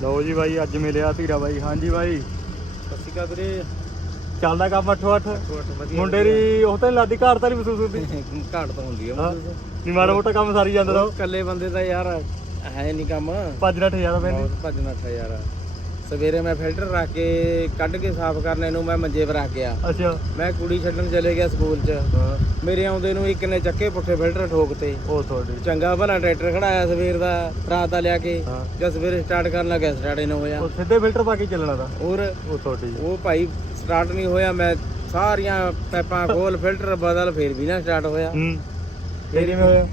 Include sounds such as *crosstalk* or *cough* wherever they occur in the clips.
ਲਓ ਜੀ ਬਾਈ ਅੱਜ ਮਿਲਿਆ ਧੀਰਾ ਬਾਈ। ਹਾਂਜੀ ਬਾਈ। ਸਤਿ ਅਕਾਲ ਵੀਰੇ। ਚੱਲਦਾ ਕੰਮ 8 8 ਕੋਟ ਵਧੀਆ ਮੁੰਡੇ ਦੀ ਉਹ ਤਾਂ ਲਾਦੀ ਘਾਟ ਤਾਂ ਨਹੀਂ ਮਹਿਸੂਸ ਹੁੰਦੀ। *laughs* ਘਾਟ ਤਾਂ ਹੁੰਦੀ ਆ ਹਾਂ। ਮੁੰਡੇ ਨੀ ਮਾੜਾ ਮੋਟਾ ਕੰਮ ਸਾਰੀ ਜਾਂਦਾ ਤੋਂ ਇਕੱਲੇ ਬੰਦੇ ਦਾ ਯਾਰ ਹੈ ਨਹੀਂ ਕੰਮ। ਭੱਜ ਨੱਠ ਜ਼ਿਆਦਾ ਪੈਂਦੀ। ਬਹੁਤ ਭੱਜਣਾ ਠਾ ਯਾਰ। ਸਵੇਰੇ ਮੈਂ ਫਿਲਟਰ ਰੱਖ ਕੇ ਕੱਢ ਕੇ ਸਾਫ਼ ਕਰਨੇ ਨੂੰ ਮੈਂ ਮੰਜੇ 'ਤੇ ਰੱਖ ਗਿਆ। ਅੱਛਾ। ਮੈਂ ਕੁੜੀ ਛੱਡਣ ਚਲੇ ਗਿਆ ਸਕੂਲ 'ਚ। ਹਾਂ। ਮੇਰੇ ਆਉਂਦੇ ਨੂੰ ਇੱਕ ਨੇ ਚੱਕੇ ਪੁੱਠੇ ਫਿਲਟਰ ਠੋਕਤੇ ਉਹ ਤੁਹਾਡੀ। ਚੰਗਾ ਭਲਾ ਟਰੈਕਟਰ ਖੜਾਇਆ ਸਵੇਰ ਦਾ ਰਾਤ ਦਾ ਲਿਆ ਕੇ। ਹਾਂ। ਜਦ ਸਵੇਰੇ ਸਟਾਰਟ ਕਰਨ ਲੱਗਾ ਸਟਾਰਟ ਹੀ ਨਾ ਹੋਇਆ। ਉਹ ਸਿੱਧੇ ਫਿਲਟਰ ਪਾ ਕੇ ਚੱਲਣਾ ਦਾ ਹੋਰ ਉਹ ਤੁਹਾਡੀ। ਉਹ ਭਾਈ ਸਟਾਰਟ ਨਹੀਂ ਹੋਇਆ ਮੈਂ ਸਾਰੀਆਂ ਪੈਪਾਂ ਖੋਲ ਫਿਲਟਰ ਬਦਲ ਫੇਰ ਵੀ ਨਾ ਸਟਾਰਟ ਹੋਇਆ। ਹੂੰ। ਇਹ ਕਿਵੇਂ ਹੋਇਆ?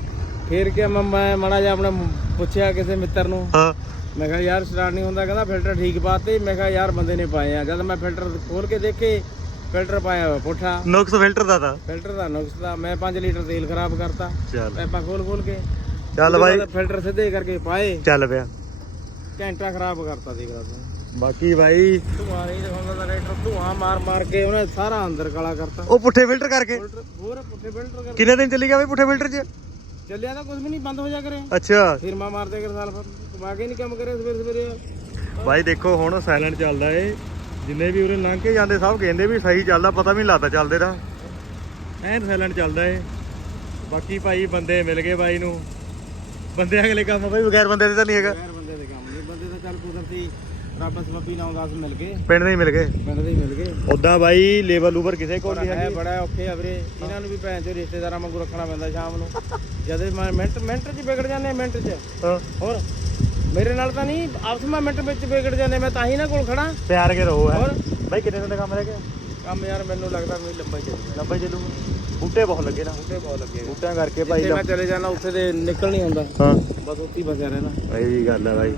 ਫੇਰ ਕਿ ਮੈਂ ਮਾੜਾ ਜਿਹਾ ਆਪਣੇ ਪੁੱਛਿਆ ਕਿਸੇ ਮਿੱਤਰ ਨੂੰ। ਹਾਂ। ਮੈਂ ਕਿਹਾ ਯਾਰ ਸਟਾਰਟ ਨਹੀਂ ਹੁੰਦਾ ਕਹਿੰਦਾ ਫਿਲਟਰ ਠੀਕ ਪਾਤੇ। ਮੈਂ ਕਿਹਾ ਯਾਰ ਬੰਦੇ ਨੇ ਪਾਏ ਆ। ਜਦ ਮੈਂ ਫਿਲਟਰ ਖੋਲ ਕੇ ਦੇਖੇ ਫਿਲਟਰ ਪਾਇਆ ਹੋਇਆ ਪੁੱਠਾ ਨੁਕਸ ਫਿਲਟਰ ਦਾ ਤਾਂ। ਫਿਲਟਰ ਦਾ ਨੁਕਸ ਦਾ। ਮੈਂ 5 ਲੀਟਰ ਤੇਲ ਖਰਾਬ ਕਰਤਾ। ਚੱਲ। ਪੈਪਾਂ ਖੋਲ ਖੋਲ ਕੇ ਚੱਲ ਬਾਈ। ਫਿਲਟਰ ਸਿੱਧੇ ਕਰਕੇ ਪਾਏ। ਚੱਲ ਪਿਆ। ਘੰਟਾ ਖਰਾਬ ਕਰਤਾ ਦੇਖ ਲਾ ਤੂੰ। ਬਾਕੀ ਬਾਈ। ਧੂਆਂ ਨਹੀਂ ਦਿਖਾਉਂਦਾ ਤਾਂ ਟਰੈਕਟਰ ਧੂਆਂ ਮਾਰ ਮਾਰ ਕੇ ਉਹਨੇ ਸਾਰਾ ਅੰਦਰ ਕਾਲਾ ਕਰਤਾ। ਉਹ ਪੁੱਠੇ ਫਿਲਟਰ ਕਰਕੇ। ਹੋਰ ਪੁੱਠੇ ਫਿਲਟਰ ਕਰ ਕਿੰਨੇ ਦਿਨ ਚੱਲੀ ਗਿਆ ਬਾਈ ਪੁੱਠੇ ਫਿਲਟਰ 'ਚ? ਚੱਲਿਆ ਤਾਂ ਕੁਝ ਵੀ ਨਹੀਂ ਬੰਦ ਹੋ ਜਾ ਕਰੇ। ਅੱਛਾ। ਫਿਰਮਾ ਮਾਰਦੇ ਕਰ ਸਾਲ ਕਮਾ ਕੇ ਨਹੀਂ ਕੰਮ ਕਰੇ ਸਵੇਰੇ ਸਵੇਰੇ। ਬਾਈ ਦੇਖੋ ਹੁਣ ਸਾਇਲੈਂਟ ਚੱਲਦਾ ਏ। ਜਿੰਨੇ ਵੀ ਉਰੇ ਲੰਘ ਕੇ ਜਾਂਦੇ ਸਭ ਕਹਿੰਦੇ ਵੀ ਸਹੀ ਚੱਲਦਾ ਪਤਾ ਵੀ ਨਹੀਂ ਲੱਗਦਾ ਚੱਲਦੇ ਦਾ। ਐਨ ਸਾਇਲੈਂਟ ਚੱਲਦਾ ਏ। ਬਾਕੀ ਭਾਈ ਬੰਦੇ ਮਿਲ ਗਏ ਬਾਈ ਨੂੰ। ਬੰਦੇ ਅਗਲੇ ਕੰਮ ਬਾਈ ਬਗੈਰ ਬੰਦੇ ਦੇ ਤਾਂ ਨਹੀਂ ਹੈਗਾ ਯਾਰ ਬੰਦੇ ਦੇ ਕੰਮ ਨਹੀਂ ਬੰਦੇ ਤਾਂ ਚੱਲ ਕੁਦਰਤੀ ਰੱਬ ਸਬੱਬੀ ਨਾਲ ਦਸ ਮਿਲ ਗਏ। ਪਿੰਡ ਦੇ ਹੀ ਮਿਲ ਗਏ? ਪਿੰਡ ਦੇ ਹੀ ਮਿਲ ਗਏ। ਉਦਾਂ ਬਾਈ ਲੇਬਰ ਲੂਬਰ ਕਿਸੇ ਕੋਲ ਪਰ ਨਹੀਂ ਹੈ ਹੈਗੀ? ਬੜਾ ਔਖੇ ਆ ਵੀਰੇ। ਇਹਨਾਂ ਨੂੰ ਵੀ ਭੈਣ ਚੋ ਰਿਸ਼ਤੇਦਾਰਾਂ ਵਾਂਗੂ ਰੱਖਣਾ ਪੈਂਦਾ ਸ਼ਾਮ ਨੂੰ। ਜਦ ਮੈਂ ਮਿੰਟ ਮਿੰਟ 'ਚ ਵਿਗੜ ਜਾਂਦੇ ਆ, ਮਿੰਟ 'ਚ। ਹਾਂ। ਹੋਰ ਮੇਰੇ ਨਾਲ ਤਾਂ ਨਹੀਂ ਆਪਸ ਵਿੱਚ ਮਿੰਟ ਵਿੱਚ ਵਿਗੜ ਜਾਂਦੇ ਮੈਂ ਤਾਂ ਹੀ ਨਾ ਕੋਲ ਖੜਾ ਪਿਆਰ ਕੇ ਰਹੋ ਹੈ। ਹੋਰ? ਬਾਈ ਕਿੰਨੇ ਦਿਨ ਦਾ ਕੰਮ ਰਹਿ ਗਿਆ? ਕੰਮ ਯਾਰ ਮੈਨੂੰ ਲੱਗਦਾ ਮੈਨੂੰ ਲੰਬਾ ਹੀ ਚੱਲੂਗਾ। ਲੰਬਾ ਚੱਲੂ ਬੂਟੇ ਬਹੁਤ ਲੱਗੇ ਨਾ। ਉੱਤੇ ਬਹੁਤ ਲੱਗੇ ਬੂਟਿਆਂ ਕਰਕੇ ਭਾਈ ਜਿੱਥੇ ਮੈਂ ਚਲੇ ਜਾਣਾ ਉੱਥੇ ਦੇ ਨਿਕਲ ਨਹੀਂ ਆਉਂਦਾ। ਹਾਂ। ਬਸ ਉੱਥੇ ਹੀ ਫਸਿਆ ਰਹਿਣਾ। ਇਹ ਵੀ ਗੱਲ ਹੈ ਬਾਈ।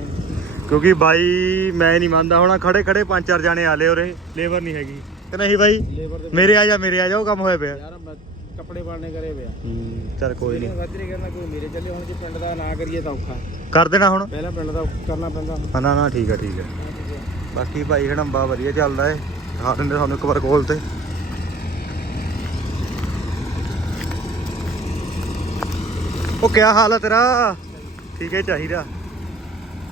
ਕਿਉਂਕਿ ਬਾਈ ਮੈਂ ਨਹੀਂ ਮੰਨਦਾ ਹੋਣਾ ਖੜੇ ਖੜੇ ਪੰਜ ਚਾਰ ਜਾਣੇ ਆਲੇ ਉਰੇ ਲੇਬਰ ਨਹੀਂ ਹੈਗੀ। ਕਿ ਨਹੀਂ ਬਾਈ? ਮੇਰੇ ਆ ਜਾ ਮੇਰੇ ਆ ਜਾ ਉਹ ਕੰਮ ਹੋਇਆ ਪਿਆ। ਯਾਰ ਮੈਂ ਕੱਪੜੇ ਪਾੜਨੇ ਕਰੇ ਪਿਆ। ਚੱਲ ਕੋਈ ਨਹੀਂ। ਵਾਜਰੇ ਕਰਨਾ ਕੋਈ ਮੇਰੇ ਚੱਲੇ ਹੁਣ ਜੇ ਪਿੰਡ ਦਾ ਨਾ ਕਰੀਏ ਤਾਂ ਔਖਾ। ਕਰ ਦੇਣਾ ਹੁਣ? ਪਹਿਲਾਂ ਪਿੰਡ ਦਾ ਕਰਨਾ ਪੈਂਦਾ ਹਾਂ, ਨਾ ਨਾ ਠੀਕ ਹੈ ਠੀਕ ਹੈ ਬਾਕੀ ਭਾਈ ਹੜੰਬਾ ਵਧੀਆ ਚੱਲਦਾ ਏ। ਦਿਖਾ ਦਿੰਦੇ ਤੁਹਾਨੂੰ ਇੱਕ ਵਾਰ ਕੋਲ ਤੇ। ਉਹ ਕਿਆ ਹਾਲ ਆ ਤੇਰਾ? ਠੀਕ ਹੈ ਚਾਹੀਦਾ।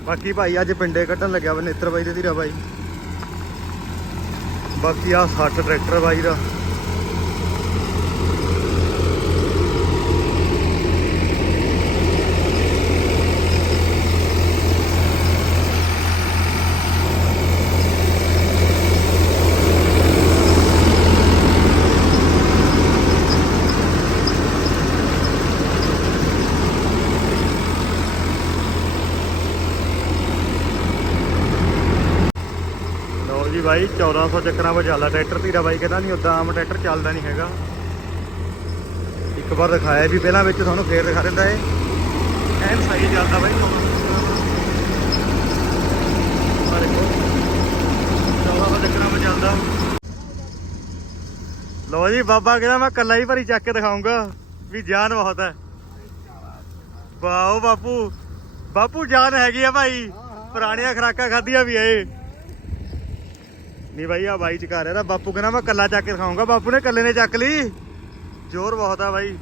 ਬਾਕੀ ਭਾਈ, ਅੱਜ ਪਿੰਡੇ ਕੱਢਣ ਲੱਗਿਆ ਵਾ ਨੇਤਰ ਬਾਈ ਦੇ ਧੀਰਾ ਬਾਈ ਬਾਕੀ ਆ 60 ਟਰੈਕਟਰ ਬਾਈ ਦਾ ਲਓ ਜੀ ਬਾਈ 1400 ਚੱਕਰਾਂ 'ਤੇ ਚੱਲਦਾ। ਟਰੈਕਟਰ ਧੀਰਾ ਬਾਈ ਕਹਿੰਦਾ ਨਹੀਂ ਉਦਾਂ ਆਮ ਟਰੈਕਟਰ ਚੱਲਦਾ ਨਹੀਂ ਹੈਗਾ। ਇੱਕ ਵਾਰ ਦਿਖਾਇਆ ਵੀ, ਪਹਿਲਾਂ ਵਿੱਚ ਤੁਹਾਨੂੰ ਫੇਰ ਦਿਖਾ ਦਿੰਦਾ ਏ ਐਨ ਸਹੀ ਚੱਲਦਾ ਬਾਈ। ਆਹ ਦੇਖੋ। 1400 ਚੱਕਰਾਂ 'ਤੇ ਲਓ ਜੀ, ਬਾਬਾ ਕਹਿੰਦਾ ਮੈਂ ਕੱਲਾ ਹੀ ਭਰੀ ਚੱਕ ਕੇ ਦਿਖਾਉਂਗਾ ਵੀ ਜਾਨ ਬਹੁਤ ਹੈ। ਵਾਓ ਬਾਪੂ ਬਾਪੂ ਜਾਨ ਹੈਗੀ ਆ ਭਾਈ। ਪੁਰਾਣੀਆਂ ਖਰਾਕਾਂ ਖਾਧੀਆਂ ਵੀ ਏ ਨਹੀਂ ਭਾਈ ਆ ਬਾਈ ਚਕਾ ਰਿਹਾ ਤਾਂ ਬਾਪੂ ਕਹਿੰਦਾ ਮੈਂ ਕੱਲਾ ਚੱਕ ਕੇ ਦਿਖਾਉਂਗਾ। ਬਾਪੂ ਨੇ ਕੱਲੇ ਨੇ ਚੱਕ ਲਈ। ਜ਼ੋਰ ਬਹੁਤ ਆ ਬਾਈ।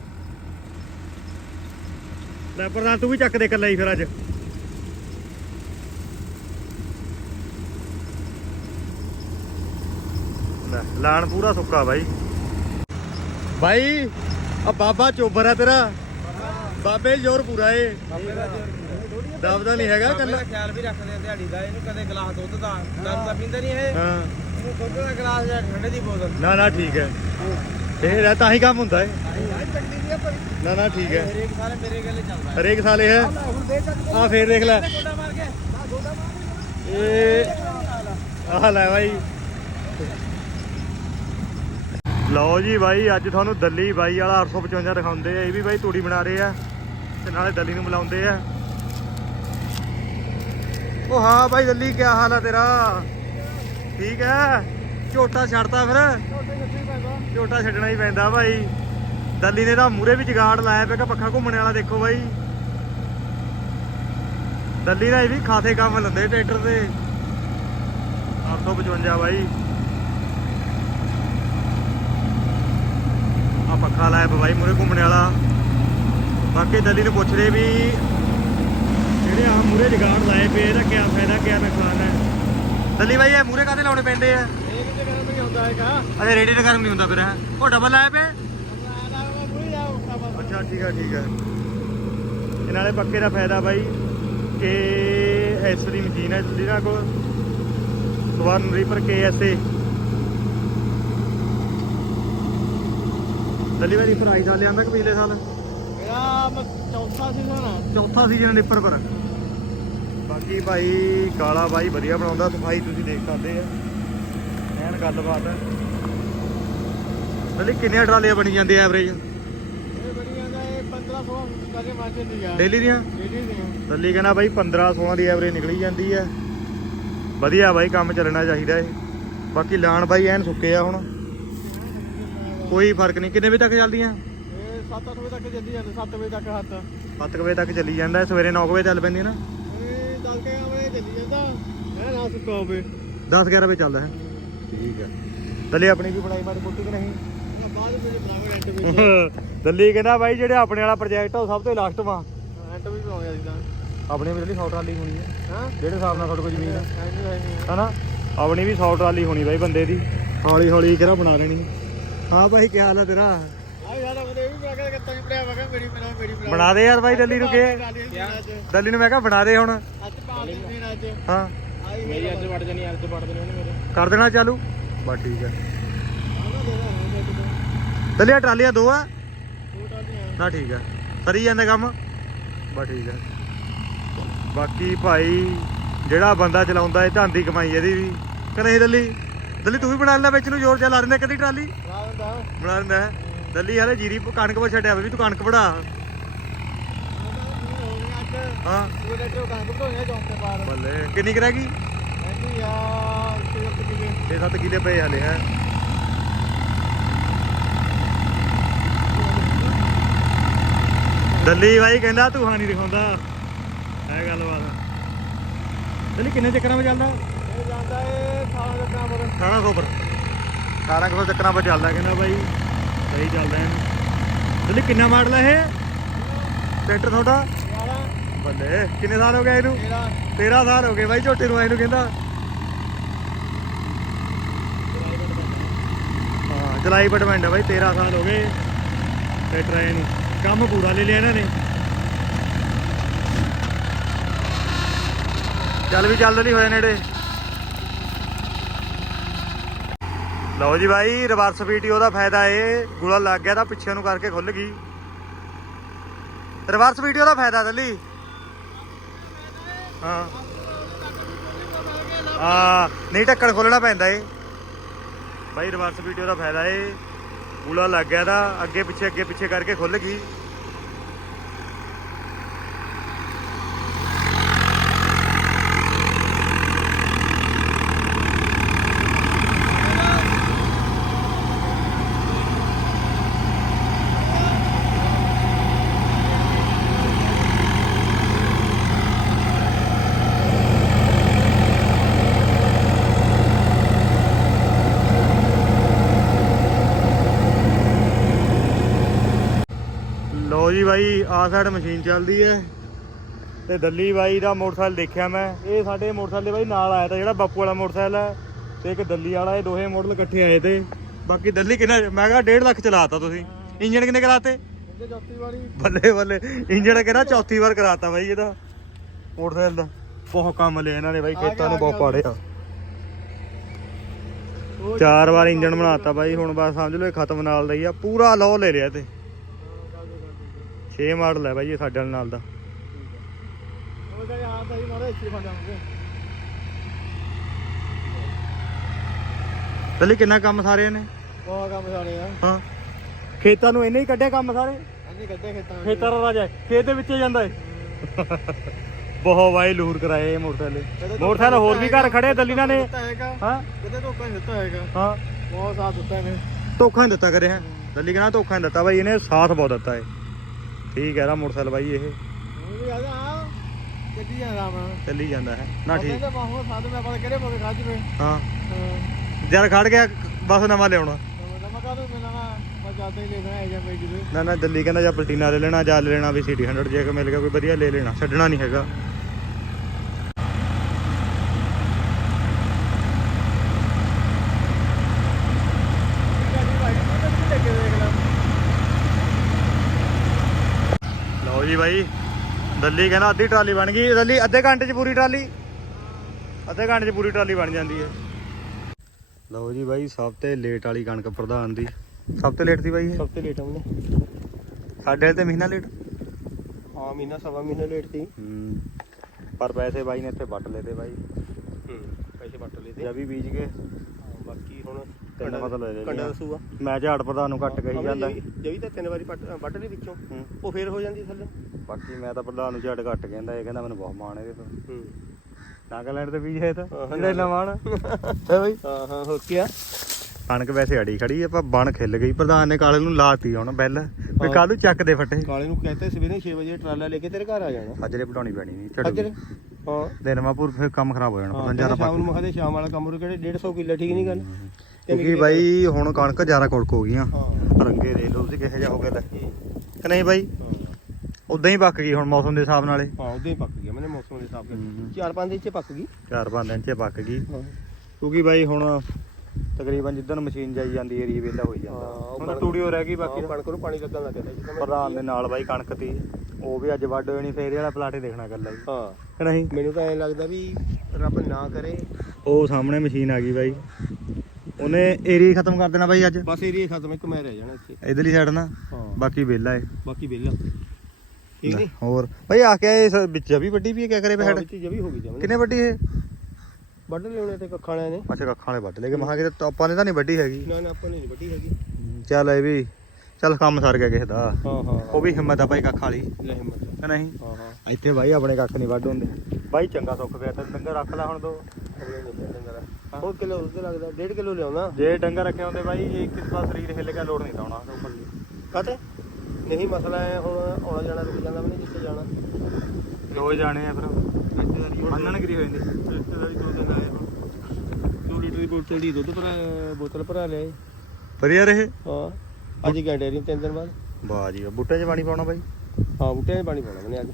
ਲੈ ਪ੍ਰਧਾਨ ਤੂੰ ਵੀ ਚੱਕ ਦੇ ਕੱਲਾ ਹੀ ਫਿਰ ਅੱਜ। ਲੈ ਲਾਣ ਪੂਰਾ ਸੁੱਕਾ ਬਾਈ। ਬਾਈ ਆ ਬਾਬਾ ਚੋਬਰ ਆ ਤੇਰਾ। ਬਾਬੇ ਜ਼ੋਰ ਪੂਰਾ ਏ। ਦਬਦਾ ਨਹੀਂ ਹੈਗਾ ਕੱਲਾ ਖਿਆਲ ਵੀ ਰੱਖਦੇ ਆ ਦਿਹਾੜੀ ਦਾ। ਇਹਨੂੰ ਕਦੇ ਗਲਾਸ ਦੁੱਧ ਦਾ ਤਾਂ ਪੀਂਦਾ ਨਹੀਂ ਇਹ। ਹਾਂ। ਇਹਨੂੰ ਦੁੱਧ ਦਾ ਗਲਾਸ ਜਾਂ ਠੰਡੇ ਦੀ ਬੋਤਲ। ਨਾ ਨਾ ਠੀਕ ਹੈ। ਇਹ ਲੈ ਤਾਂ ਹੀ ਕੰਮ ਹੁੰਦਾ ਭਾਈ। ਨਾ ਨਾ ਠੀਕ ਹੈ। ਹਰੇਕ ਸਾਲ ਮੇਰੇ ਗੱਲੇ ਚੱਲਦਾ ਹਰੇਕ ਸਾਲ ਇਹ ਹੈ। ਆ ਫੇਰ ਦੇਖ ਲੈ। ਇਹ ਆਹ ਲੈ ਬਾਈ। ਲਓ ਜੀ ਬਾਈ ਅੱਜ ਤੁਹਾਨੂੰ ਦੱਲੀ ਬਾਈ ਵਾਲਾ 855 ਦਿਖਾਉਂਦੇ ਆ। ਇਹ ਵੀ ਬਾਈ ਤੂੜੀ ਬਣਾ ਰਹੇ ਆ ਤੇ ਨਾਲੇ ਦੱਲੀ ਨੂੰ ਮਿਲਾਉਂਦੇ ਆ। ਉਹ ਹਾਂ ਬਾਈ ਦੱਲੀ ਕੀ ਹਾਲ ਆ ਤੇਰਾ? ਠੀਕ ਹੈ ਝੋਟਾ ਛੱਡਤਾ ਫਿਰ? ਝੋਟਾ ਛੱਡਣਾ ਹੀ ਪੈਂਦਾ। ਭਾਈ। ਦੱਲੀ ਨੇ ਤਾਂ ਮੂਰੇ ਵੀ ਜਗਾੜ ਲਾਇਆ ਪਿਆ ਕਿ ਪੱਖਾ ਘੁੰਮਣੇ ਵਾਲਾ ਦੇਖੋ ਬਾਈ ਦੱਲੀ ਦਾ ਇਹ ਵੀ ਖਾਸੇ ਕੰਮ ਲੰਦੇ ਟਰੈਕਟਰ ਤੇ। 855 ਬਾਈ ਆ ਪੱਖਾ ਲਾਇਆ ਪਿਆ ਬਾਈ ਮੂਰੇ ਘੁੰਮਣੇ ਵਾਲਾ। ਬਾਕੀ ਦੱਲੀ ਨੂੰ ਪੁੱਛ ਰਹੇ ਵੀ ਜਿਹੜੇ ਆ ਮੂਰੇ ਜਗਾੜ ਲਾਏ ਪਏ ਇਹਦਾ ਕੀ ਫਾਇਦਾ ਕੀ ਨੁਕਸਾਨ ਹੈ? ਦੱਲੀ ਬਾਈ ਇਹ ਮੂਰੇ ਕਾਹਦੇ ਲਾਉਣੇ ਪੈਂਦੇ ਆ? ਇਹ ਕਿਤੇ ਕਰਨ ਨਹੀਂ ਹੁੰਦਾ ਹੈਗਾ। ਅਰੇ ਰੇਡੀਏਟਰ ਗਰਮ ਨਹੀਂ ਹੁੰਦਾ ਫਿਰ ਹੈ? ਉਹ ਡਬਲ ਲਾਏ ਪਏ ਮੈਂ ਪੂਰੀ ਜਾਓ ਬਾਬਾ ਅੱਛਾ ਠੀਕ ਆ ਠੀਕ ਆ। ਇਹ ਨਾਲੇ ਪੱਕੇ ਦਾ ਫਾਇਦਾ ਬਾਈ ਕਿ ਐਸ ਦੀ ਮਸ਼ੀਨ ਹੈ ਜਿਹਨਾਂ ਕੋਲ। ਸਵਰਨ ਰੀਪਰ ਕੇ ਐਸ ਏ ਦਿੱਲੀ ਵਾਲੀ ਫਰਾਈ ਸਾਲ ਲਿਆਂਦਾ ਕਿ ਪਿਛਲੇ ਸਾਲ। ਮੇਰਾ ਮ- ਚੌਥਾ ਸੀਜ਼ਨ ਆ। ਚੌਥਾ ਸੀਜ਼ਨ ਰਿਪਰ ਪਰ। ਬਾਕੀ ਭਾਈ ਕਾਲਾ ਬਾਈ ਵਧੀਆ ਬਣਾਉਂਦਾ ਸਫ਼ਾਈ ਤੁਸੀਂ ਦੇਖ ਸਕਦੇ ਆ। ਐਨ ਗੱਲਬਾਤ ਹੈ ਦਿੱਲੀ ਕਿੰਨੀਆਂ ਟਰਾਲੀਆਂ ਬਣੀ ਜਾਂਦੀਆਂ ਐਵਰੇਜ ਇਹ ਬਣੀ ਜਾਂਦਾ ਇਹ 15 16 ਕਰੇ ਮਾਜੇ ਦੀ ਆ। ਡੇਲੀ ਦੀਆਂ? ਦਿੱਲੀ ਕਹਿੰਦਾ ਬਾਈ 15 16 ਦੀ ਐਵਰੇਜ ਨਿਕਲੀ ਜਾਂਦੀ ਹੈ ਵਧੀਆ ਬਾਈ ਕੰਮ ਚੱਲਣਾ ਚਾਹੀਦਾ ਏ ਬਾਕੀ ਲਾਣ ਬਾਈ ਐਨ ਸੁੱਕੇ ਆ ਹੁਣ। ਕੋਈ ਫ਼ਰਕ ਨਹੀਂ। ਕਿੰਨੇ ਵਜੇ ਤੱਕ ਚੱਲਦੀਆਂ? ਇਹ 7-8 ਵਜੇ ਤੱਕ ਚੱਲੀ ਜਾਂਦੇ 7 ਵਜੇ ਤੱਕ ਹੱਥ। 7 ਵਜੇ ਤੱਕ ਚੱਲੀ ਜਾਂਦਾ ਸਵੇਰੇ 9 ਵਜੇ ਚੱਲ ਪੈਂਦੀ ਨਾ ਇਹ ਦਲ ਕੇ ਆਵੇ ਚੱਲੀ ਜਾਂਦਾ ਹੈ ਨਾ ਸੁੱਕਾ ਹੋਵੇ। 10 11 ਵਜੇ ਚੱਲਦਾ ਹੈ। ਠੀਕ ਹੈ। ਦਿੱਲੀ ਆਪਣੀ ਵੀ ਬਣਾਈ ਮਾੜੀ ਮੋਟੀ ਕਿ ਨਹੀਂ? ਬਾਅਦ ਵਿੱਚ ਬਣਾਵੇ ਰੈਂਟ ਵਿੱਚ ਦਿੱਲੀ ਕਹਿੰਦਾ ਬਾਈ ਜਿਹੜੇ ਆਪਣੇ ਵਾਲਾ ਪ੍ਰੋਜੈਕਟ ਆ ਉਹ ਸਭ ਤੋਂ ਲਾਸਟ ਵਾ। ਰੈਂਟ ਵੀ ਪਾਉਂਦੇ ਅਸੀਂ ਤਾਂ ਆਪਣੀ ਵੀ ਦਿੱਲੀ 100 ਟਰਾਲੀ ਹੋਣੀ ਹੈ। ਹਾਂ? ਜਿਹੜੇ ਹਿਸਾਬ ਨਾਲ ਤੁਹਾਡੇ ਕੋਲ ਜ਼ਮੀਨ ਹੈ ਹਨਾ? ਆਪਣੀ ਵੀ 100 ਟਰਾਲੀ ਹੋਣੀ ਬਾਈ ਬੰਦੇ ਦੀ। ਹੌਲੀ ਹੌਲੀ ਕਿਹੜਾ ਬਣਾ ਲੈਣੀ। ਹਾਂ ਭਾਈ ਕੀ ਹਾਲ ਹੈ ਤੇਰਾ ਆ ਮੇਰੀ ਬਣਾ ਮੇਰੀ ਦੇ ਯਾਰ ਬਾਈ ਦਿੱਲੀ ਨੂੰ ਕੇ। ਅੱਜ। ਦਿੱਲੀ ਨੂੰ ਮੈਂ ਕਿਹਾ ਬਣਾ ਦੇ ਹੁਣ। ਹਾਂ। ਮੇਰੀ ਅੱਜ ਵੜ ਜਾਣੀ ਅੱਜ ਵੜ ਦੇਣੀ ਉਹਨੇ ਮੇਰੇ। ਕਰ ਦੇਣਾ ਚਾਲੂ? ਬਸ ਠੀਕ ਹੈ। ਆਹ ਦੇ ਦੇ ਦਿੱਲੀ ਆਹ ਟਰਾਲੀਆਂ ਦੋ ਆ। ਨਾ ਠੀਕ ਹੈ। ਸਰੀ ਜਾਂਦਾ ਕੰਮ? ਬਸ ਠੀਕ ਹੈ। ਬਾਕੀ ਭਾਈ ਜਿਹੜਾ ਬੰਦਾ ਚਲਾਉਂਦਾ ਇਹ ਧੰਦੀ ਕਮਾਈ ਇਹਦੀ ਵੀ। ਕਿ ਨਹੀਂ ਦਿੱਲੀ? ਦਿੱਲੀ ਤੂੰ ਵੀ ਬਣਾ ਲੈਣਾ ਵਿੱਚ ਨੂੰ ਜ਼ੋਰ ਚਲਾ ਲੈਂਦਾ ਕਦੀ ਟਰਾਲੀ? ਰਾਹ ਹੁੰਦਾ ਬਣਾ ਹੈ ਦਿੱਲੀ ਹਾਲੇ ਜੀਰੀ ਕਣਕ ਪਰ ਛੱਡਿਆ ਵੀ ਤੂੰ ਕਣਕ ਵੜਾ। ਅੱਜ ਹਾਂ। ਉਹ ਦੇ ਤੋਂ ਕੰਗ ਚੌਂਕ ਤੇ ਬਾਹਰ ਬੱਲੇ, ਕਿੰਨੀ ਕੁ ਰਹਿ ਗਈ? ਕਹਿੰਦੀ ਆ 6 ਕਿਲੇ 6-7 ਕਿਲੇ ਪਏ ਹਲੇ, ਹੈ। ਦਿੱਲੀ ਬਾਈ ਕਹਿੰਦਾ ਤੂੰ ਹਾਨੀ ਦਿਖਾਉਂਦਾ। ਇਹ ਗੱਲਬਾਤ ਦਿੱਲੀ, ਕਿੰਨੇ ਚੱਕਰਾਂ 'ਚ ਚੱਲਦਾ? ਇਹ ਜਾਂਦਾ ਏ ਥਾਂ ਦਾ ਕੰਮ 1800 ਪਰ 1800 ਚੱਕਰਾਂ 'ਚ ਚੱਲਦਾ ਕਹਿੰਦਾ ਬਾਈ। ਸਹੀ ਚੱਲਦਾ ਇਹਨੂੰ। ਦਿੱਲੀ, ਕਿੰਨਾ ਮਾਡਲ ਹੈ ਇਹ? ਟਰੈਕਟਰ ਤੁਹਾਡਾ? ਬੱਲੇ। ਕਿੰਨੇ ਸਾਲ ਹੋ ਗਏ ਇਹਨੂੰ? 13 13 ਸਾਲ ਹੋ ਗਏ ਬਾਈ ਝੋਟੇ ਨੂੰ ਆਏ ਨੂੰ ਕਹਿੰਦਾ। ਹਾਂ ਡਿਪੈਂਡ ਹੈ ਬਾਈ 13 ਸਾਲ ਹੋ ਗਏ ਟਰੈਕਟਰ ਆਏ ਨੂੰ। ਕੰਮ ਪੂਰਾ ਲੈ ਲਿਆ ਇਹਨਾਂ ਨੇ। ਚੱਲ ਵੀ ਚੱਲਦੇ ਨਹੀਂ ਹੋਏ ਨੇੜੇ। ਲਓ ਜੀ ਬਾਈ ਰਿਵਰਸ ਵੀਡੀਓ ਦਾ ਫਾਇਦਾ ਏ ਗੁਲਾ ਲੱਗ ਗਿਆ ਤਾਂ ਪਿੱਛੇ ਨੂੰ ਕਰਕੇ ਖੁੱਲ ਗਈ। ਰਿਵਰਸ ਵੀਡੀਓ ਦਾ ਫਾਇਦਾ ਦੱਲੀ। ਹਾਂ। ਆ ਨਹੀਂ ਢੱਕਣ ਖੋਲਣਾ ਪੈਂਦਾ ਏ। ਬਾਈ ਰਿਵਰਸ ਵੀਡੀਓ ਦਾ ਫਾਇਦਾ ਏ। ਗੂਲਾ ਲੱਗ ਗਿਆ ਤਾਂ ਅੱਗੇ ਪਿੱਛੇ ਅੱਗੇ ਪਿੱਛੇ ਕਰਕੇ ਖੁੱਲ ਗਈ ਲੋ ਜੀ ਬਾਈ ਆ ਸਾਈਡ ਮਸ਼ੀਨ ਚੱਲਦੀ ਹੈ ਤੇ ਦੱਲੀ ਬਾਈ ਦਾ ਮੋਟਰਸਾਈਕਲ ਦੇਖਿਆ ਮੈਂ। ਇਹ ਸਾਡੇ ਮੋਟਰਸਾਈਕਲ ਦੇ ਬਾਈ ਨਾਲ ਆਇਆ ਤਾਂ ਜਿਹੜਾ ਬਾਪੂ ਵਾਲਾ ਮੋਟਰਸਾਈਕਲ ਹੈ ਤੇ ਇੱਕ ਦੱਲੀ ਵਾਲਾ ਇਹ ਦੋਹੇ ਮਾਡਲ ਇਕੱਠੇ ਆਏ ਤੇ। ਬਾਕੀ ਦੱਲੀ ਕਿੰਨਾ ਮੈਂ ਕਿਹਾ 1.5 ਲੱਖ ਚਲਾਤਾ ਤੁਸੀਂ। ਇੰਜਣ ਕਿੰਨੇ ਕਰਾਤੇ? ਚੌਥੀ ਬੱਲੇ ਬੱਲੇ ਇੰਜਣ ਕਹਿੰਦਾ ਚੌਥੀ ਵਾਰ ਕਰਾਤਾ ਬਾਈ ਇਹਦਾ। ਮੋਟਰਸਾਈਕਲ ਦਾ। ਬਹੁਤ ਕੰਮ ਲਿਆ ਇਹਨਾਂ ਨੇ ਬਾਈ ਖੇਤਾਂ ਨੂੰ ਬਹੁਤ ਪਾੜਿਆ। ਚਾਰ ਵਾਰ ਇੰਜਣ ਬਣਾਤਾ ਬਾਈ ਹੁਣ ਬਸ ਸਮਝ ਲਓ ਇਹ ਖਤਮ ਨਾਲ ਹੀ ਆ। ਪੂਰਾ ਲੋ ਲੈ ਲਿਆ ਤੇ। 6 ਮਾਡਲ ਹੈ ਬਾਈ ਇਹ ਸਾਡੇ ਨਾਲ ਦਾ। ਇੱਥੇ ਫੜ ਚੱਲੀ ਕਿੰਨਾ ਕੰਮ ਸਾਰਿਆਂ ਨੇ? ਬਹੁਤ ਕੰਮ ਸਾਰੇ ਆ। ਹਾਂ। ਖੇਤਾਂ ਨੂੰ ਇੰਨੇ ਹੀ ਕੱਢਿਆ ਕੰਮ ਸਾਰੇ? ਅੰਨੀ ਕੱਢੇ ਖੇਤਾਂ ਵਿੱਚ। ਖੇਤਾਂ ਦਾ ਰਾਜਾ ਖੇਤ ਦੇ ਵਿੱਚ ਹੀ ਜਾਂਦਾ ਏ ਬਹੁਤ ਵਾਈ ਲੂਰ ਕਰਾਏ ਇਹ ਮੋਟਰਸਾਈਕਲ। ਮੋਟਰਸਾਈਕਲ ਹੋਰ ਵੀ ਘਰ ਖੜੇ ਦਲੀਨਾ ਨੇ। ਹਾਂ। ਕਿਤੇ ਧੋਖਾ ਨਹੀਂ ਦਿੱਤਾ ਹੈਗਾ। ਹਾਂ। ਬਹੁਤ ਸਾਥ ਦਿੱਤਾ ਇਹਨੇ। ਧੋਖਾ ਨਹੀਂ ਦਿੱਤਾ ਕਰੇ ਹੈ। ਦੱਲੀ ਕਹਿੰਦਾ ਧੋਖਾ ਨਹੀਂ ਦਿੱਤਾ ਬਾਈ ਇਹਨੇ ਸਾਥ ਬਹੁਤ ਦਿੱਤਾ ਏ ਠੀਕ ਹੈ ਰਾ ਮੋਟਰਸਾਈਕਲ ਬਾਈ ਇਹ। ਆਦਾ ਗੱਡੀ ਚੱਲੀ ਜਾਂਦਾ ਹੈ। ਨਾ ਠੀਕ। ਕਹਿੰਦੇ ਬਾਹੂ ਸਾਧ ਮੈਂ ਪਤਾ ਕਿਹੜੇ ਮੋਕੇ ਖਾਜ ਵੇ ਹਾਂ। ਹਾਂ। ਜਦ ਖੜ ਗਿਆ ਬਸ ਨਵਾਂ ਲਿਆਉਣਾ। ਨਾ ਨਾ ਨਾ ਦਿੱਲੀ ਕਹਿੰਦਾ ਜਾਂ ਪਲਟੀਨਾ ਲੈ ਲੈਣਾ ਜਾਂ ਲੈ ਲੈਣਾ ਵੀ ਸਿਟੀ 100 ਜੇ ਕੋ ਮਿਲ ਗਿਆ ਕੋਈ ਵਧੀਆ ਲੈ ਲੈਣਾ। ਛੱਡਣਾ ਨਹੀਂ ਹੈਗਾ। ਬਾਈ। ਦੱਲੀ ਕਹਿੰਦਾ ਅੱਧੀ ਟਰਾਲੀ ਬਣ ਗਈ। ਦੱਲੀ ਅੱਧੇ ਘੰਟੇ 'ਚ ਪੂਰੀ ਟਰਾਲੀ? ਅੱਧੇ ਘੰਟੇ 'ਚ ਪੂਰੀ ਟਰਾਲੀ ਬਣ ਜਾਂਦੀ ਹੈ। ਲਓ ਜੀ ਬਾਈ ਸਭ ਤੇ ਲੇਟ ਵਾਲੀ ਕਣਕ ਪ੍ਰਧਾਨ ਦੀ। ਸਭ ਤੋਂ ਲੇਟ ਸੀ ਬਾਈ ਸਭ ਤੋਂ ਲੇਟ ਆਉਂਦੇ ਸਾਡੇ ਤੇ ਮਹੀਨਾ ਲੇਟ ਹਾਂ ਮਹੀਨਾ ਸਵਾ ਮਹੀਨਾ ਲੇਟ ਸੀ। ਹੂੰ। ਪਰ ਪੈਸੇ ਬਾਈ ਨੇ ਇੱਥੇ ਵੱਟ ਲਏ ਤੇ ਬਾਈ। ਹੂੰ ਪੈਸੇ ਵੱਟ ਲਏ ਤੇ। ਜਵੀ ਬੀਜ ਕੇ। ਬਾਕੀ ਹੁਣ ਤਿੰਨ ਫਸਲ ਹੋਏ ਕੰਡਾ ਨੇ ਦਸੂਗਾ ਮੈਂ ਝਾੜ ਪ੍ਰਧਾਨ ਨੂੰ ਘੱਟ ਕਹੀ ਜਾਂਦਾ। ਜਵੀ ਤਾਂ ਤਿੰਨ ਵਾਰੀ ਵੱਢ ਲਈ ਵਿੱਚੋਂ। ਉਹ ਫੇਰ ਹੋ ਜਾਂਦੀ ਥੱਲੇ। ਬਾਕੀ ਮੈਂ ਤਾਂ ਪ੍ਰਧਾਨ ਨੂੰ ਝਾੜ ਘੱਟ ਕਹਿੰਦਾ ਇਹ ਕਹਿੰਦਾ ਮੈਨੂੰ ਬਹੁਤ ਮਾਣ ਇਹਦੇ ਤੋਂ। ਹੂੰ। ਨਾਗਾਲੈਂਡ ਤੇ ਬੀਜ ਹੈ ਤਾਂ ਜਿਹੜਾ ਇੰਨਾ ਮਾਣ। ਹੈ ਬਾਈ। ਹਾਂ ਹਾਂ ਹੋ ਗਿਆ ਕਣਕ ਵੈਸੇ ਅੜੀ ਖੜੀ ਆ ਪਰ ਬਣ ਖਿੱਲ ਗਈ। ਪ੍ਰਧਾਨ ਨੇ ਕਾਲੇ ਨੂੰ ਲਾਤੀ ਹੁਣ ਬੈਲ। ਵੀ ਕੱਲ ਨੂੰ ਚੱਕ ਦੇ ਫੱਟੇ। ਕਾਲੇ ਨੂੰ ਕਹਤੇ ਸਵੇਰੇ 6 ਵਜੇ ਟਰਾਲਾ ਲੈ ਕੇ ਤੇਰੇ ਘਰ ਆ ਜਾਣਾ। ਅੱਜ ਰੇ ਪਟਾਉਣੀ ਪੈਣੀ ਨਹੀਂ ਛੱਡ ਹਾਂ। ਦਿਨ ਮਾਪੂਰ ਫਿਰ ਕੰਮ ਖਰਾਬ ਹੋ ਜਾਣਾ ਹਾਂ ਪਤਾ ਨੀ ਕਹਿੰਦਾ ਜ਼ਿਆਦਾ ਸ਼ਾਮ ਨੂੰ ਮੈਂ ਕਿਹਾ ਸ਼ਾਮ ਵਾਲਾ ਕੰਮ ਕਿਹੜੇ 150 ਕਿੱਲਾ ਠੀਕ ਨਹੀਂ ਗੱਲ। ਕਿਉਂਕਿ ਬਾਈ ਹੁਣ ਕਣਕ ਜ਼ਿਆਦਾ ਕੁੜਕ ਹੋ ਗਈਆਂ। ਹਾਂ। ਰੰਗੇ ਦੇ ਲੋ ਤੁਸੀਂ ਕਿਹੋ ਜਿਹਾ ਹੋ ਗਿਆ ਲੈ ਹੂੰ। ਕਿ ਨਹੀਂ ਬਾਈ? ਉਦਾਂ ਹੀ ਪੱਕ ਗਈ ਹੁਣ ਮੌਸਮ ਦੇ ਹਿਸਾਬ ਨਾਲੇ। ਹਾਂ ਉਦੋਂ ਹੀ ਪੱਕ ਗਿਆ ਮੈਨੇ ਮੌਸਮ ਦੇ ਹਿਸਾਬ ਹੂੰ। ਨਾਲ ਚਾਰ ਪੰਜ ਇੰਚ ਪੱਕ ਗਈ। ਚਾਰ ਪੰਜ ਦਿਨ ਚ ਪੱਕ ਗਈ। ਹਾਂ। ਕਿਉਂਕਿ ਬਾਈ ਹੁਣ ਤਕਰੀਬਨ ਜਿੱਦਣ ਮਸ਼ੀਨ ਜਾਈ ਜਾਂਦੀ ਏਰੀਆ ਵੇਲਾ ਹੋਈ ਜਾਂਦਾ। ਹਾਂ, ਹੁਣ ਤਾਂ ਕਣਕ- ਟੂੜੀਓ ਰਹਿ ਗਈ ਬਾਕੀ ਕਣਕ ਨੂੰ ਪਾਣੀ ਲੱਗਣ ਲੱਗ ਗਿਆ ਪ੍ਰਧਾਨ ਦੇ ਨਾਲ ਬਾਈ ਕਣਕ ਤੀ। ਉਹ ਵੀ ਅੱਜ ਵੱਢ ਨਹੀਂ ਫੇਰ ਵਾਲਾ ਪਲਾਟੇ ਦੇਖਣਾ ਗੱਲਾਂ ਜੀ। ਹਾਂ। ਕਿ ਨਹੀਂ? ਮੈਨੂੰ ਤਾਂ ਐਂ ਲੱਗਦਾ ਵੀ ਰੱਬ ਨਾ ਕਰੇ। ਉਹ ਸਾਹਮਣੇ ਮਸ਼ੀਨ ਆ ਗਈ ਬਾਈ। ਉਹਨੇ ਏਰੀਆ ਖਤਮ ਕਰ ਦੇਣਾ ਬਾਈ ਅੱਜ। ਬਸ ਏਰੀਆ ਖਤਮ ਇੱਕ ਮੈਂ ਰਹਿ ਜਾਣਾ ਇੱਥੇ। ਇਧਰਲੀ ਸਾਈਡ ਨਾ ਹਾਂ। ਬਾਕੀ ਵਿਹਲਾ ਏ। ਬਾਕੀ ਵਿਹਲਾ। ਠੀਕ ਨਹੀਂ ਹੋਰ। ਬਾਈ ਆ ਕੇ ਇਹ ਸ- ਵਿੱਚ ਵੀ ਵੱਡੀ ਵੀ ਹੈ, ਕਿਆ ਕਰੇ ਬੈਠ? ਵਿੱਚ ਜਵੀ ਹੋ ਗਈ ਜਮਨ ਕਿੰਨੇ ਵੱਡੀ ਇਹ? ਵੱਢ ਲਿਆਉਣੇ ਤੇ ਕੱਖਾਂ ਵਾਲਿਆਂ ਨੇ। ਅੱਛਾ ਕੱਖਾਂ ਵਾਲੇ ਵੱਢ ਲੇਗੇ ਮਹਾ ਕਿਤੇ ਆਪਾਂ ਨੇ ਤਾਂ ਨਹੀਂ ਵੱਡੀ ਹੈਗੀ। ਨਾ ਨਾ ਆਪਾਂ ਨੇ ਨਹੀਂ ਵੱਢੀ ਹੈਗੀ। ਚੱਲ ਇਹ ਵੀ ਚੱਲ ਕੰਮ ਸਰ ਗਿਆ ਕਿਸੇ ਦਾ। ਹਾਂ ਹਾਂ। ਉਹ ਵੀ ਹਿੰਮਤ ਆ ਬਾਈ ਕੱਖ ਵਾਲੀ। ਹਿੰਮਤ ਨਹੀਂ? ਹਾਂ ਹਾਂ। ਇੱਥੇ ਬਾਈ ਆਪਣੇ ਕੱਖ ਨਹੀਂ ਵੱਢ ਹੁੰਦੇ। ਬਾਈ ਚੰਗਾ ਸੁੱਕ ਗਿਆ ਤੇ ਡੰਗਰ ਰੱਖ ਲੈ ਹੁਣ ਦੋ। ਡੰਗਰ ਉਹ ਕਿਲੋ ਉਹਦੇ ਲੱਗਦਾ 1.5 ਕਿਲੋ ਲਿਆਉਣਾ। ਜੇ ਡੰਗਰ ਰੱਖੇ ਹੁੰਦੇ ਬਾਈ ਇਹ ਕਿਸ ਪਾਸ ਸਰੀਰ ਹਿੱਲ ਗਿਆ ਲੋੜ ਨਹੀਂ ਤਾਉਣਾ ਉੱਪਰ ਦੀ ਕਾਤੇ ਨਹੀਂ ਮਸਲਾ ਹੈ ਹੁਣ ਆਉਣਾ ਜਾਣਾ ਰੁਕ ਜਾਂਦਾ ਮੈਨੇ ਜਿੱਥੇ ਜਾਣਾ। ਦੋ ਜਾਣੇ ਆ ਫਿਰ। ਮੰਨਣ ਕਰੀ ਹੋਈ ਨਹੀਂ ਰਿਸ਼ਤੇਦਾਰੀ ਦੋ ਦਿਨ ਆਏ ਹੁਣ 2 ਲੀਟਰ ਦੀ ਬੋਤਲ ਦੀ ਦੁੱਧ ਭਰਾ ਬੋਤਲ ਭਰਾ ਲਿਆ ਵਧੀਆ ਰਹੇ? ਹਾਂ। ਅੱਜ ਹੀ ਡੇਰੀ ਤਿੰਨ ਦਿਨ ਬਾਅਦ। ਵਾਹ ਜੀ ਵਾਹ। ਬੂਟੇ 'ਚ ਪਾਣੀ ਪਾਉਣਾ ਬਾਈ? ਹਾਂ ਬੂਟਿਆਂ 'ਚ ਪਾਣੀ ਪਾਉਣਾ ਮੈਨੇ ਅੱਜ।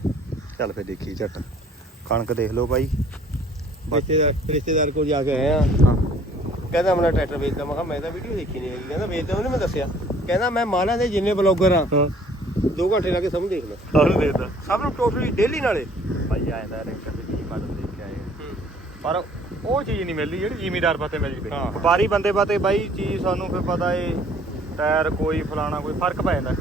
ਚੱਲ ਫੇਰ ਦੇਖੀ ਝੱਟ। ਕਣਕ ਦੇਖ ਲਓ ਬਾਈ। ਰਿਸ਼ਤੇਦਾਰ ਰਿਸ਼ਤੇਦਾਰ ਕੋਲ ਜਾ ਕੇ ਆਏ ਆ। ਹਾਂ। ਕਹਿੰਦਾ ਮੇਰਾ ਟਰੈਕਟਰ ਵੇਚਦਾ। ਮੈਂ ਕਿਹਾ ਮੈਂ ਤਾਂ ਵੀਡੀਓ ਦੇਖੀ ਨਹੀਂ ਹੈਗੀ। ਕਹਿੰਦਾ ਵੇਚਦਾ ਉਹਨੇ ਮੈਂ ਦੱਸਿਆ। ਕਹਿੰਦਾ ਮੈਂ ਮਾਲਾ ਦੇ ਜਿੰਨੇ ਬਲੌਗਰ ਆ ਹਾਂ। 2 ਘੰਟੇ ਲਾ ਕੇ ਸਭ ਨੂੰ ਦੇਖ ਲੈ। ਸਾਨੂੰ ਦੇਦਾ ਸਭ ਨੂੰ ਟੋਟਲੀ ਡੇਲੀ ਨਾਲੇ। ਭਾਈ ਆਇਦਾ ਰੈਂਕ ਤੇ ਕੀ ਮਾਡਲ ਦੇਖ ਕੇ ਆਏ ਪਰ ਉਹ ਚੀਜ਼ ਨਹੀਂ ਮਿਲਦੀ ਜਿਹੜੀ ਜ਼ਿਮੀਦਾਰ ਪਾਤੇ ਮਿਲ ਜਵੇ। ਹਾਂ। ਵਪਾਰੀ ਬੰਦੇ ਪਾਤੇ ਬਾਈ ਚੀਜ਼ ਸਾਨੂੰ ਫਿਰ ਪਤਾ ਏ ਟਾਇਰ ਕੋਈ ਫਲਾਣਾ ਕੋਈ ਫ਼ਰਕ ਪੈ ਜਾਂਦਾ।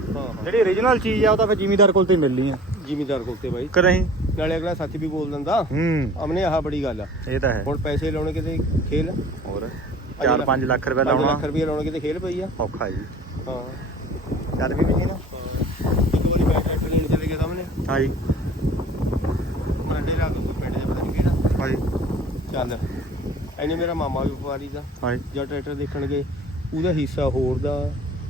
ਜਿਹੜੀ origignal ਚੀਜ਼ ਆ ਉਹ ਤਾਂ ਫਿਰ ਜ਼ਿਮੀਦਾਰ ਕੋਲ ਤੇ ਮਿਲਣੀ ਆ। ਜ਼ਿਮੀਦਾਰ ਕੋਲ ਤੇ ਬਾਈ। ਕਰਹੀਂ ਨਾਲੇ ਅਗਲਾ ਸੱਚ ਵੀ ਬੋਲ ਦਿੰਦਾ। ਹੂੰ। ਅਮਨੇ ਆਹ ਬੜੀ ਗੱਲ ਆ। ਇਹ ਤਾਂ ਹੈ। ਹੁਣ ਪੈਸੇ ਲਾਉਣੇ ਕਿਤੇ ਖੇਲ? ਹੋਰ? ਅੱਜ 4-5 ਲੱਖ ਰੁਪਏ 5 ਲਾਉਣਾ। ਲੱਖ ਰੁਪਏ ਲਾਉਣੇ ਕਿਤੇ ਖੇਲ ਪਈ ਆ। ਔਖਾ ਜੀ। ਹਾਂ। ਚੱਲ ਵੀ ਮਸ਼ੀਨ ਇੱਕ ਵਾਰੀ ਟਰੈਕਟਰ ਲੈਣ ਚਲੇ ਗਿਆ ਸਾਹਮਣੇ ਹਾਂ ਜੀ ਮਰੰਡੇ ਲਾ ਕੇ ਪਿੰਡ ਦੇ ਪਤਾ ਨਹੀਂ ਕਿਹੜਾ ਹਾਂ ਜੀ ਚੱਲ। ਐਨੇ ਮੇਰਾ ਮਾਮਾ ਵੀ ਵਪਾਰੀ ਦਾ। ਹਾਂ ਜੀ ਜਦ ਟਰੈਕਟਰ ਦੇਖਣ ਗਏ। ਉਹਦਾ ਹਿੱਸਾ ਹੋਰ ਦਾ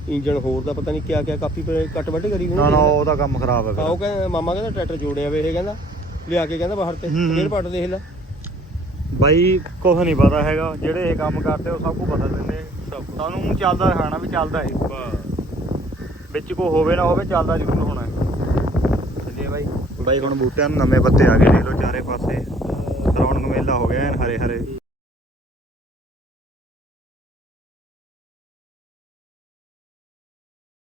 ਇੰਜਨ ਹੋਰ ਦਾ ਪਤਾ ਨਹੀਂ ਕਿਆ ਕਿਆ ਕਾਪੀ ਪਰ ਕੱਟ ਵੱਢ ਕਰੀ ਨਾ ਨਾ ਉਹਦਾ ਕੰਮ ਖਰਾਬ ਹੈ ਹਾਂ ਉਹ ਕਹਿੰਦਾ ਮਾਮਾ ਕਹਿੰਦਾ ਟਰੈਕਟਰ ਜੋੜਿਆ ਵੇ ਇਹ ਕਹਿੰਦਾ। ਲਿਆ ਕੇ ਕਹਿੰਦਾ ਬਾਹਰ ਤੇ ਹੂੰ। ਫੇਰ ਪੱਟ ਦੇਖ ਲੈ। ਬਾਈ ਕੁਝ ਨਹੀਂ ਪਤਾ ਹੈਗਾ। ਜਿਹੜੇ ਇਹ ਕੰਮ ਕਰਦੇ ਉਹ ਸਭ ਕੁਝ ਬਦਲ ਦਿੰਦੇ ਸਾਨੂੰ ਚੱਲਦਾ ਦਿਖਾਣਾ ਵੀ ਚੱਲਦਾ ਏ ਵਿੱਚ ਕੋ ਹੋਵੇ ਨਾ ਹੋਵੇ ਚੱਲਦਾ ਜ਼ਰੂਰ ਹੋਣਾ। ਹੈ ਚੱਲੀਏ ਬਾਈ। ਬਾਈ ਹੁਣ ਬੂਟਿਆਂ ਨੂੰ ਨਵੇਂ ਪੱਤੇ ਆ ਗਏ ਦੇਖ ਲਓ ਚਾਰੇ ਪਾਸੇ। ਰੌਣਕ ਮੇਲਾ ਹੋ ਗਿਆ ਐਨ ਹਰੇ ਹਰੇ।